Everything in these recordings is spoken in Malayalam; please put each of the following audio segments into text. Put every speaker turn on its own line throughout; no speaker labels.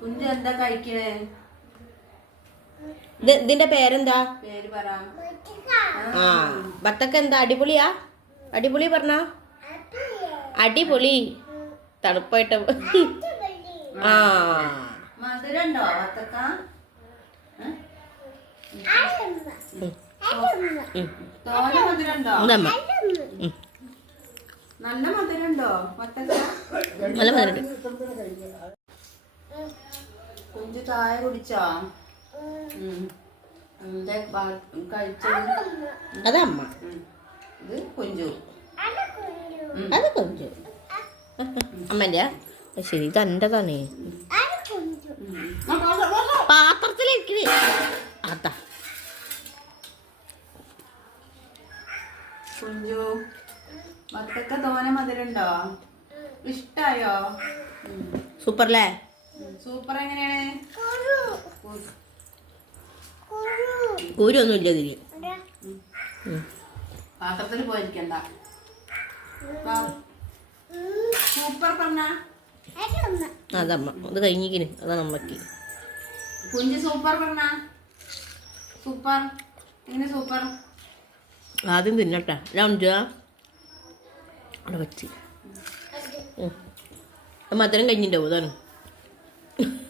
കുഞ്ചു എന്താ കഴിക്കണേ?
ഇതിന്റെ പേരെന്താ?
പേര് പറ.
ആ ബത്തക്ക എന്താ? അടിപൊളിയാ? അടിപൊളി പറഞ്ഞ. അടിപൊളി. തണുപ്പായിട്ട് ആ.
മധുരണ്ടോ?
ഉം.
തോന മധുരണ്ടോ. നല്ല മധുരണ്ടോ വത്തക്ക
നല്ല മധുരം
കുഞ്ചു ചായ കുടിച്ചോ? കഴിച്ചത്?
അതമ്മ.
ഇത് കുഞ്ചു.
അത് കുഞ്ചു. അമ്മന്റെ ശരി ഇത് എന്റേതാണേ പാത്രത്തിലിരിക്കണേ അതാ
കുഞ്ചു. വത്തക്ക തോന മധുരണ്ടോ ഇഷ്ടായോ?
സൂപ്പർ അല്ലേ
സൂപ്പർ എങ്ങനെയാണ്?
കൂരൊന്നും ഇല്ല ഇതിൽ.
പാത്രത്തിൽ പോയിരിക്കണ്ട. സൂപ്പർ പറഞ്ഞ?
അതമ്മ അത് കഴിഞ്ഞിക്കിന് അതാ നമ്മക്ക്.
കുഞ്ഞ് സൂപ്പർ പറഞ്ഞ? സൂപ്പർ എങ്ങനെ സൂപ്പർ
ആദ്യം തിന്നട്ടെ. ലൗഞ്ച അവിടെ വെച്ച്. മധുരം കഴിഞ്ഞിട്ടുണ്ടാവും അതാണ്.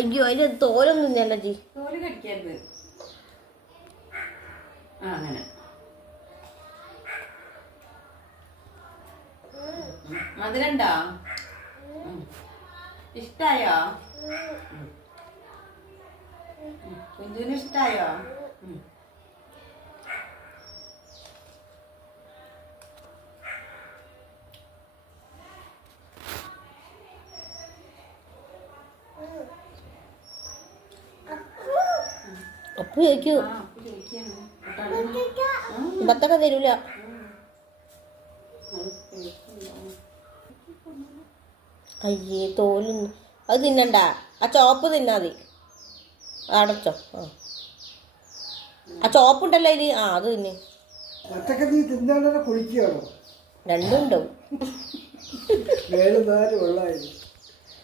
അയ്യോ അതിന്റെ തോലൊന്നും ഇല്ലല്ലോ ജി.
തോൽ കടിക്കരുത്. അങ്ങനെ. മധുരണ്ടോ ഇഷ്ടായോ. കുഞ്ചുവിന് ഇഷ്ടായോ?
അപ്പൊ ചോദിക്കൂ. ബത്തൊക്കെ തരൂല. അയ്യേ തോലൊന്നും അത് തിന്നണ്ട? ആ ചോപ്പ് തിന്നാ മതി. അടച്ചോ ആ. ആ ചോപ്പുണ്ടല്ലോ ഇത് ആ അത് തിന്നെ.
രണ്ടുണ്ടാവും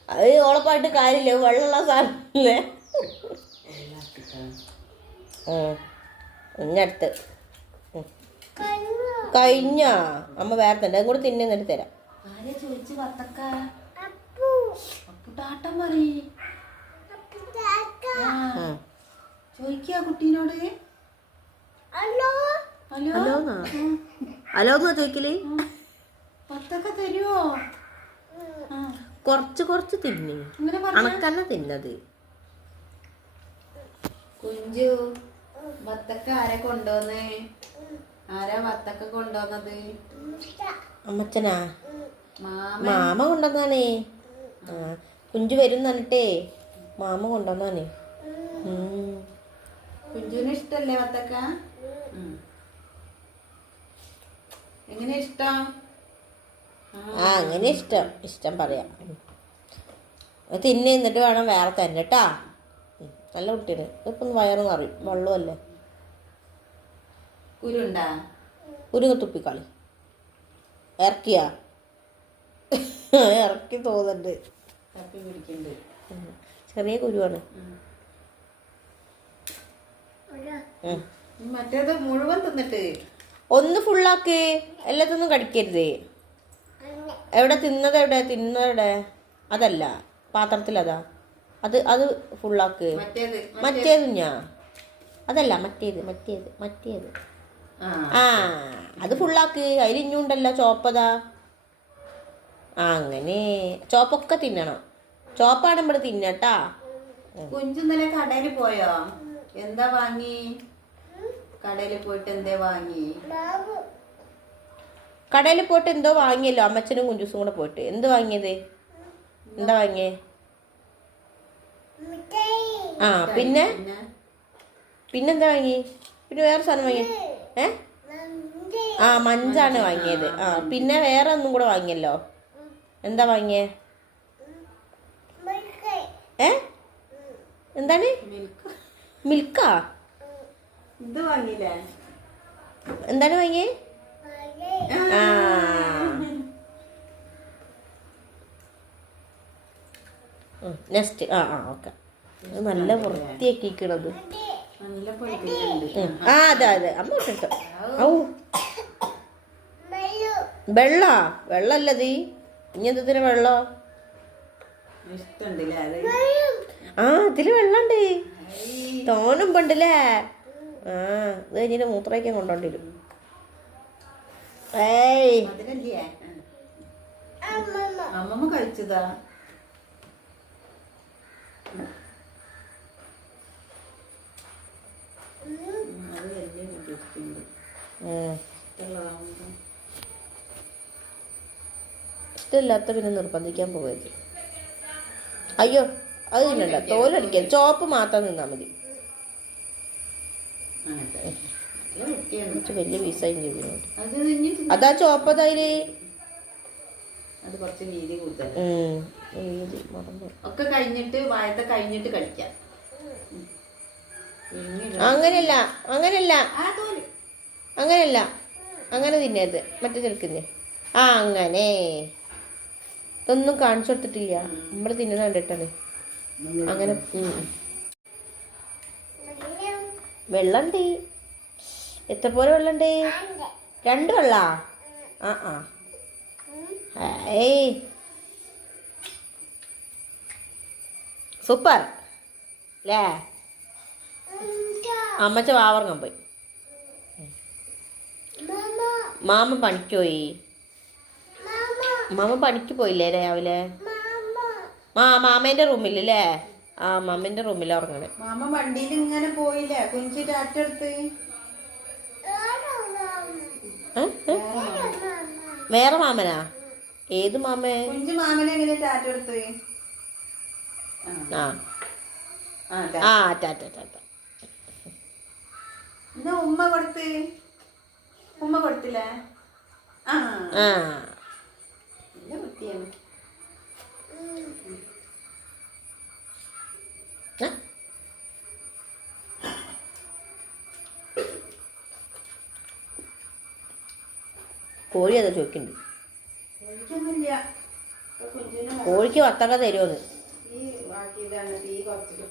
അത് ഓളപ്പായിട്ട് കാര്യമില്ല. വെള്ളമുള്ള സാധനല്ലേ ഇഞ്ഞടുത്ത്. കഴിഞ്ഞ? അമ്മ വേറെ തന്നെ. അതും കൂടെ തിന്നെ എന്നിട്ട് തരാം.
കുട്ടീനോട്? ഹലോ?
ചോദിക്കൽ?
വത്തക്ക തരുവോ? ആ,
കുറച്ച് കുറച്ച് തിന്നു. അണക്കന്നെ തിന്നത്.
കുഞ്ചു. വത്തക്ക ആരാ കൊണ്ടുവന്നേ? ആരാ വത്തക്ക കൊണ്ടുവന്നത്?
അമ്മച്ചനാ?
മാമ
കൊണ്ടുവന്നാണേ ആ കുഞ്ചു വരും എന്നിട്ടേ മാമ കൊണ്ടുവന്നാണേ.
കുഞ്ചുവിന് ഇഷ്ടല്ലേ വത്തക്ക? എങ്ങനെ ഇഷ്ടം?
ആ. അങ്ങനെ ഇഷ്ടം. ഇഷ്ടം പറയാം. ഉം. തിന്നെ എന്നിട്ട് വേണം വേറെ തന്നെ കേട്ടാ. നല്ല കുട്ടിയാണ്. ഇപ്പം വയറ് നിറയും. വെള്ളമല്ലേ?
കുരുണ്ടാ?
ഉരുങ്ങ തുപ്പിക്കളി. ഇറക്കിയാ? ഇറക്കി തോന്നുന്നുണ്ട്.
തപ്പി
ചെറിയ കുരുവാണ്. ഉം.
മറ്റേത് മുഴുവൻ തിന്നിട്ട്.
ഒന്ന് ഫുള്ളാക്ക് എല്ലാത്തൊന്നും കടിക്കരുത്. എവിടെ തിന്നത് എവിടെ? തിന്നത് എവിടെ? അതല്ല. പാത്രത്തിലതാ. അത് അത് ഫുള്ളാക്ക്
മറ്റേത്
ഞാൻ അതല്ല മറ്റേത് മറ്റേത് മറ്റേത്.
ആ.
ആ അത് ഫുള്ളാക്ക് അതിൽ ഇഞ്ഞുണ്ടല്ലോ ചോപ്പതാ. ആ അങ്ങനെ. ചോപ്പൊക്കെ തിന്നണം. ചോപ്പാണ് ഇവിടെ തിന്നട്ടാ
കുഞ്ചുന്നലെ കടയിൽ പോയോ? എന്താ വാങ്ങി? കടയിൽ പോയിട്ട് എന്തേ വാങ്ങി?
കടയിൽ പോയിട്ട് എന്തോ വാങ്ങിയല്ലോ അമ്മച്ചനും കുഞ്ചുസും കൂടെ പോയിട്ട്. എന്ത് വാങ്ങിയത്? എന്താ വാങ്ങിയേ? ആ പിന്നെ?
പിന്നെ
പിന്നെന്താ വാങ്ങി? പിന്നെ വേറെ സാധനം വാങ്ങി? ഏ? ആ മഞ്ചാണ് വാങ്ങിയത്. ആ പിന്നെ വേറെ ഒന്നും കൂടെ വാങ്ങിയല്ലോ. എന്താ വാങ്ങിയേ? ഏ? എന്താണ്?
മിൽക്ക്.
മിൽക്കാ?
ഇത് വാങ്ങിയില്ലേ?
എന്താണ് വാങ്ങിയേ? ആ. നെക്സ്റ്റ്. ആ ആ ഓക്കെ. നല്ല വൃത്തിയാക്കിക്കണത് ആ അതെ അതെ. അമ്മ ഇട്ടോ ഔ. വെള്ള? വെള്ളല്ല തീ ഇനി എന്തിനു വെള്ളോ? ആ ഇതിൽ വെള്ളണ്ട്. തോനും പണ്ടല്ലേ? ആ ഇത് കഴിഞ്ഞിട്ട് മൂത്രയ്ക്കാൻ കൊണ്ടോണ്ടിരും. ഏയ്.
അമ്മമ്മ കഴിച്ചതാ ഉം, അത് വലിയ ഇഷ്ടമുള്ളതാവുമ്പോ.
ഇഷ്ടമില്ലാത്ത പിന്നെ നിർബന്ധിക്കാൻ പോകരുത് അയ്യോ അത് തിന്നണ്ട തോലടിക്കാൻ ചോപ്പ് മാത്രം നിന്നാൽ മതി. വലിയ പീസായും ചെയ്തു
അതാ തിന്ന-
അതാ
കുറച്ച് വീതി കൂടുതൽ ഒക്കെ കഴിഞ്ഞിട്ട് വായത്തെ കഴിഞ്ഞിട്ട് കഴിക്കാം. പിന്നീട്
അങ്ങനെയല്ല അങ്ങനെയല്ല
ആ തോൽ.
അങ്ങനെയല്ല അങ്ങനെ തിന്നരുത്. മറ്റേ ചെറുക്കുന്നേ ആ അങ്ങനെ. ഇതൊന്നും കാണിച്ചു കൊടുത്തിട്ടില്ല. നമ്മൾ തിന്നുന്ന കണ്ടിട്ടാണ്. അങ്ങനെ ഉം. വെള്ളണ്ട്. എത്ര പോലെ വെള്ളണ്ട്? രണ്ട് വെള്ളാ? ആ ആ. ഏയ്. സൂപ്പർ. അല്ലേ അമ്മച്ച വാവർങ്ങാൻ പോയി. മാമ പണിക്ക് പോയി. മാമ പണിക്ക് പോയില്ലേ രാവിലെ? ആ മാമേന്റെ റൂമിലല്ലേ ആ മാമേന്റെ റൂമിൽ ഉറങ്ങണേ.
മാമ വണ്ടിയിൽ ഇങ്ങനെ പോയില്ലേ? കുഞ്ചി ടാറ്റെടുത്ത്?
വേറെ മാമനാ? ഏത് മാമേ
കുഞ്ചി മാമനെ എങ്ങനെ ടാറ്റെടുത്ത്
ആ.
ആ
ടാറ്റ ടാറ്റ.
എന്നാ ഉമ്മ കൊടുത്ത്? ഉമ്മ കൊടുത്തില്ലേ? ആ. കുട്ടിയാണ്.
കോഴി അതാ ചോദിക്കുന്നുണ്ട് കോഴിക്ക് വത്തക്ക തരുമോന്ന്